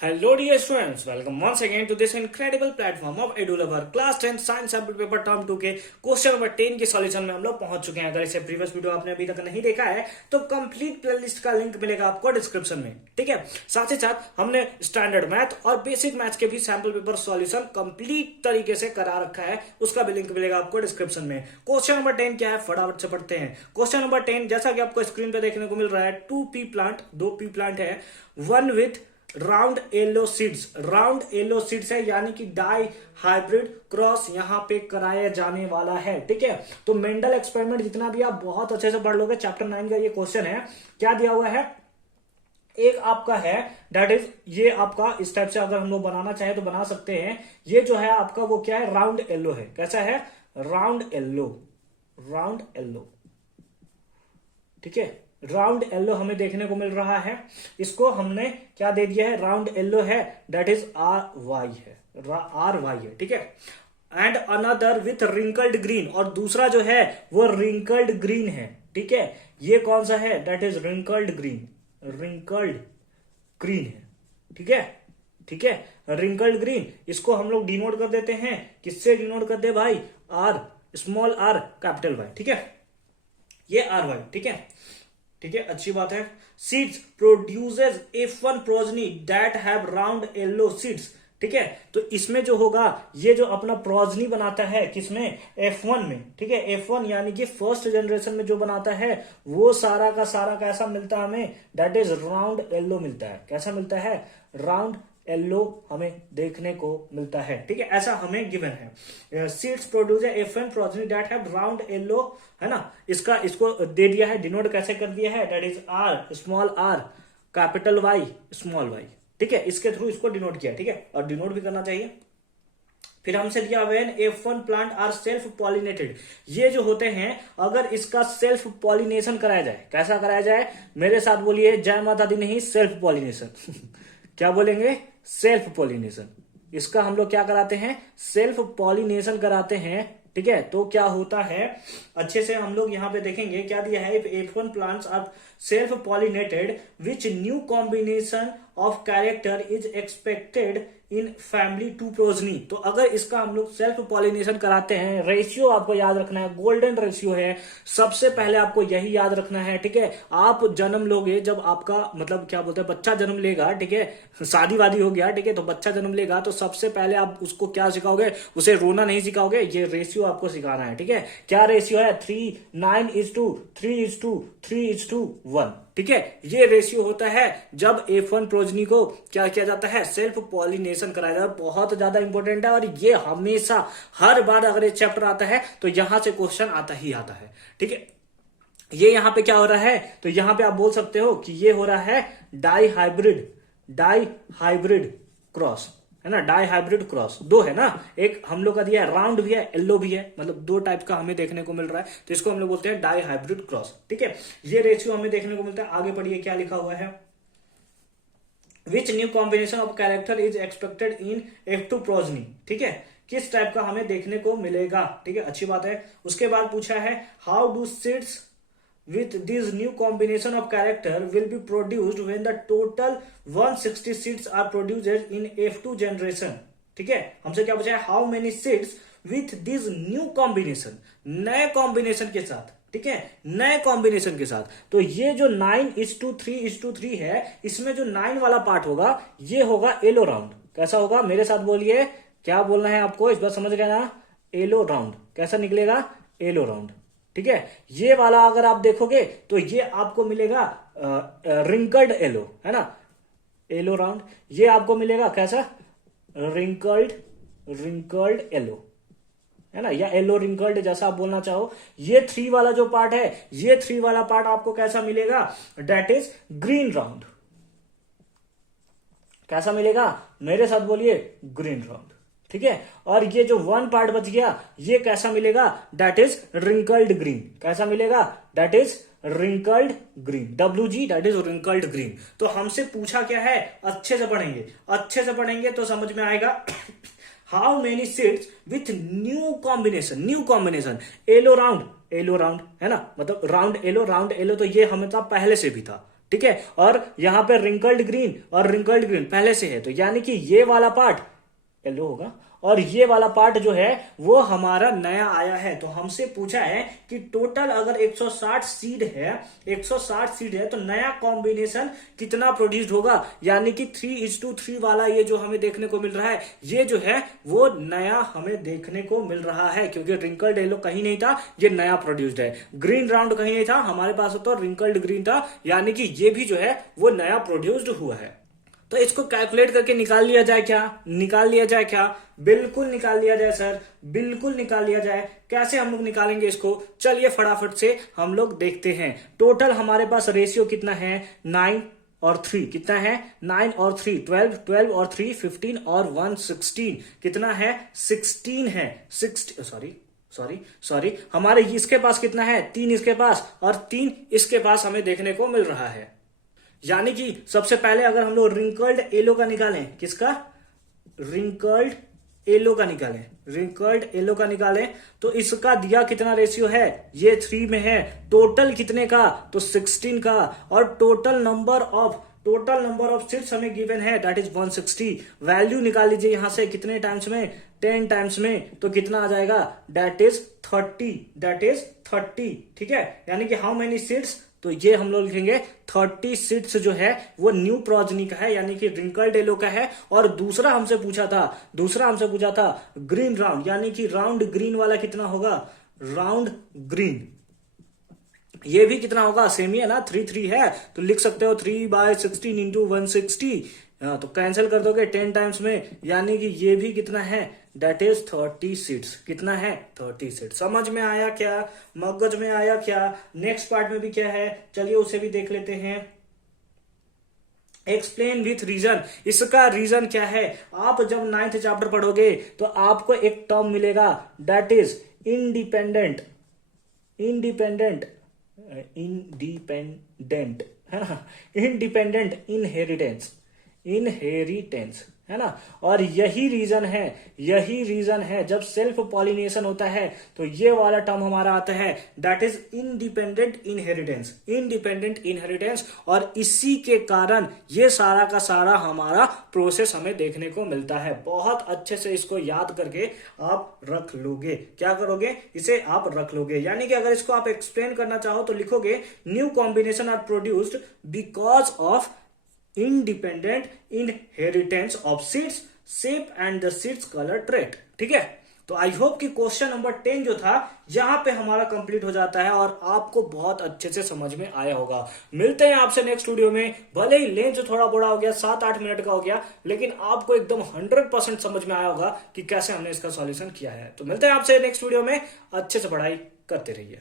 Hello dear students, welcome once again to this incredible platform of EduLover class 10 science sample paper term 2 के question number 10 के solution में हम लोग पहुंच चुके हैं। अगर इसे प्रीवियस वीडियो आपने अभी तक नहीं देखा है तो कंप्लीट प्लेलिस्ट का लिंक मिलेगा आपको डिस्क्रिप्शन में, ठीक है। साथ ही साथ हमने स्टैंडर्ड मैथ और बेसिक मैथ के भी सैम्पल पेपर सॉल्यूशन कंप्लीट तरीके से करा रखा है, उसका भी लिंक मिलेगा आपको डिस्क्रिप्शन में। क्वेश्चन नंबर 10 क्या है, फटाफट से पढ़ते हैं। क्वेश्चन नंबर 10 जैसा कि आपको स्क्रीन पे देखने को मिल रहा है, 2 पी प्लांट, 2 पी प्लांट है, one with round yellow seeds, round yellow seeds है यानी कि डाई हाइब्रिड क्रॉस यहां पे कराया जाने वाला है, ठीक है। तो मेंडल एक्सपेरिमेंट जितना भी आप बहुत अच्छे से पढ़ लोगे, चैप्टर 9 का ये क्वेश्चन है। क्या दिया हुआ है, एक आपका है दैट इज ये आपका इस टाइप से अगर हम लोग बनाना चाहे तो बना सकते हैं। ये जो है आपका वो क्या है, राउंड येलो है। कैसा है, राउंड येलो, राउंड येलो, ठीक है। राउंड येलो हमें देखने को मिल रहा है, इसको हमने क्या दे दिया है, राउंड येलो है, दैट इज आर वाई है, आर वाई है, ठीक है। And another with wrinkled green, और दूसरा जो है वो रिंकल्ड ग्रीन है, ठीक है। ये कौन सा है, that is wrinkled green, wrinkled green है, ठीक है, ठीक है। रिंकल्ड ग्रीन, इसको हम लोग डिनोट कर देते हैं, किससे डिनोट कर दे भाई, R, small R capital Y, ठीक है। ये आर वाई, ठीक है, ठीक है, अच्छी बात है। Seeds produces F1 progeny that have round yellow seeds, ठीक है। तो इसमें जो होगा, ये जो अपना प्रोजनी बनाता है किसमें, F1 में, ठीक है। F1 यानी कि फर्स्ट जनरेशन में जो बनाता है वो सारा का सारा कैसा मिलता है हमें, दैट इज राउंड येलो मिलता है। कैसा मिलता है, राउंड येलो हमें देखने को मिलता है, ठीक है। ऐसा हमें गिवन है। Seeds produce F1 progeny that have round yellow, है ना। इसको दे दिया है, डिनोट कैसे कर दिया है, that is R, small R capital Y, small Y, ठीक है। इसके थ्रू इसको डिनोट किया, ठीक है, और डिनोट भी करना चाहिए। फिर हमसे दिया when F1 plant are self pollinated, ये जो होते हैं अगर इसका सेल्फ पॉलिनेशन कराया जाए, कैसा कराया जाए, मेरे साथ बोलिए, जय माता दी नहीं, सेल्फ पॉलिनेशन क्या बोलेंगे, सेल्फ पॉलिनेशन। इसका हम लोग क्या कराते हैं, सेल्फ पॉलिनेशन कराते हैं, ठीक है। तो क्या होता है, अच्छे से हम लोग यहां पे देखेंगे क्या दिया है, F1 plants are self pollinated which new combination of character is expected in family to progeny. तो अगर इसका हम लोग सेल्फ पॉलिनेशन कराते हैं, रेशियो आपको याद रखना है, गोल्डन रेशियो है, सबसे पहले आपको यही याद रखना है, ठीक है। आप जन्म लोगे, जब आपका मतलब क्या बोलते हैं, बच्चा जन्म लेगा, ठीक है, शादी वादी हो गया, ठीक है, तो बच्चा जन्म लेगा तो सबसे पहले आप उसको क्या सिखाओगे, उसे रोना नहीं सिखाओगे, ये रेशियो आपको सिखाना है, ठीक है। क्या रेशियो है, 3:9:3:3:1, ठीक है। ये रेशियो होता है जब F1 प्रोजनी को क्या किया जाता है, सेल्फ पॉलिनेशन कराया जाता है। बहुत ज्यादा इंपॉर्टेंट है और ये हमेशा हर बार अगर ये चैप्टर आता है तो यहां से क्वेश्चन आता ही आता है, ठीक है। ये यहां पे क्या हो रहा है, तो यहां पे आप बोल सकते हो कि ये हो रहा है dihybrid, dihybrid cross, है ना। डाई हाइब्रिड क्रॉस दो है ना, एक हम लोग का दिया है राउंड भी है, येलो भी है, मतलब दो टाइप का हमें देखने को मिल रहा है, तो इसको हम लोग बोलते हैं डाई हाइब्रिड क्रॉस, ठीक है। ये रेशियो हमें देखने को मिलता है। आगे पढ़िए क्या लिखा हुआ है, विच new combination of character is expected in F2 progeny, ठीक है, किस टाइप का हमें देखने को मिलेगा, ठीक है, अच्छी बात है। उसके बाद पूछा है how do seeds with this new combination of character will be produced when the total 160 seeds are produced in F2 generation, ठीक है। हमसे क्या पूछा है, how many seeds with this new combination, नए कॉम्बिनेशन के साथ, ठीक है, नए कॉम्बिनेशन के साथ। तो ये जो 9:3:3 है, इसमें जो 9 वाला पार्ट होगा ये होगा येलो राउंड। कैसा होगा, मेरे साथ बोलिए, क्या बोलना है आपको, इस बार समझ गए ना, येलो राउंड। कैसा निकलेगा, येलो राउंड, ठीक है। ये वाला अगर आप देखोगे तो ये आपको मिलेगा रिंकल्ड येलो, है ना, येलो राउंड। ये आपको मिलेगा कैसा, रिंकल्ड, रिंकल्ड येलो, है ना, या येलो रिंकल्ड, जैसा आप बोलना चाहो। ये 3 वाला जो पार्ट है, ये 3 वाला पार्ट आपको कैसा मिलेगा, दैट इज ग्रीन राउंड। कैसा मिलेगा, मेरे साथ बोलिए, ग्रीन राउंड, ठीक है। और ये जो 1 पार्ट बच गया ये कैसा मिलेगा, दैट इज रिंकल्ड ग्रीन। कैसा मिलेगा, that is wrinkled green, WG, that is wrinkled green. तो हमसे पूछा क्या है, अच्छे से पढ़ेंगे, अच्छे से पढ़ेंगे तो समझ में आएगा। How many seeds with new combination, new combination, yellow round, yellow round, है ना, मतलब राउंड येलो, राउंड येलो, तो ये हमेशा पहले से भी था, ठीक है। और यहाँ पे रिंकल्ड ग्रीन और रिंकल्ड ग्रीन पहले से है, तो यानी कि ये वाला पार्ट येलो होगा और ये वाला पार्ट जो है वो हमारा नया आया है। तो हमसे पूछा है कि टोटल अगर 160 सीड है, 160 सीड है, तो नया कॉम्बिनेशन कितना प्रोड्यूस्ड होगा, यानी कि 3:3 वाला ये जो हमें देखने को मिल रहा है, ये जो है वो नया हमें देखने को मिल रहा है, क्योंकि रिंकल्ड येलो कहीं नहीं था, ये नया प्रोड्यूस्ड है। ग्रीन राउंड कहीं नहीं था, हमारे पास तो रिंकल्ड ग्रीन था, यानी कि ये भी जो है वो नया प्रोड्यूस्ड हुआ है। तो इसको कैलकुलेट करके निकाल लिया जाए क्या? निकाल लिया जाए क्या? बिल्कुल निकाल लिया जाए सर, बिल्कुल निकाल लिया जाए। कैसे हम लोग निकालेंगे इसको? चलिए फटाफट से हम लोग देखते हैं। टोटल हमारे पास रेशियो कितना है? 9 और 3 कितना है? 9 और 3 12, 12 और 3 15 और 1 16 कितना है? 16 है। 60 सॉरी हमारे इसके पास कितना है? 3 इसके पास और 3 इसके पास हमें देखने को मिल रहा है। यानी कि सबसे पहले अगर हम लोग रिंकल्ड येलो का निकालें, किसका? रिंकल्ड येलो का निकालें, रिंकल्ड येलो का निकालें, तो इसका दिया कितना रेशियो है? ये 3 में है। टोटल कितने का? तो 16 का। और टोटल नंबर ऑफ सीट्स हमें गिवन है, दैट इज 160। वैल्यू निकाल लीजिए यहां से, कितने टाइम्स में? 10 टाइम्स में। तो कितना आ जाएगा? That is 30। ठीक है, यानी कि हाउ मेनी सीट्स? तो ये हम लोग लिखेंगे 30 सीट्स जो है वो न्यू प्रोजनी का है, यानी कि रिंकल्ड येलो का है। और दूसरा हमसे पूछा था ग्रीन राउंड, यानी कि राउंड ग्रीन वाला कितना होगा? राउंड ग्रीन ये भी कितना होगा? सेम ही है ना, 3 है, तो लिख सकते हो 3/16 इंटू 160। तो कैंसिल कर दोगे 10 टाइम्स में, यानी कि ये भी कितना है? That is 30 seats. कितना है? 30 सीट्स। समझ में आया क्या? मगज में आया क्या? नेक्स्ट पार्ट में भी क्या है, चलिए उसे भी देख लेते हैं। Explain with reason. इसका रीजन क्या है? आप जब 9th चैप्टर पढ़ोगे तो आपको एक टर्म मिलेगा, दैट इज इंडिपेंडेंट है ना, इंडिपेंडेंट इनहेरिटेंस है ना। और यही रीजन है जब सेल्फ पॉलिनेशन होता है तो ये वाला टर्म हमारा आता है, दैट इज इंडिपेंडेंट इनहेरिटेंस। और इसी के कारण ये सारा का सारा हमारा प्रोसेस हमें देखने को मिलता है। बहुत अच्छे से इसको याद करके आप रख लोगे। क्या करोगे? इसे आप रख लोगे। यानी कि अगर इसको आप एक्सप्लेन करना चाहो तो लिखोगे, new combination are produced because of independent inheritance of seeds shape and the seeds colour trait. ठीक है, तो आई होप कि क्वेश्चन नंबर 10 जो था यहां पे हमारा कंप्लीट हो जाता है और आपको बहुत अच्छे से समझ में आया होगा। मिलते हैं आपसे नेक्स्ट वीडियो में। भले ही लेंथ थोड़ा बड़ा हो गया, 7-8 मिनट का हो गया, लेकिन आपको एकदम 100% समझ में आया होगा कि कैसे हमने इसका सॉल्यूशन किया है। तो मिलते हैं आपसे नेक्स्ट वीडियो में। अच्छे से पढ़ाई करते रहिए।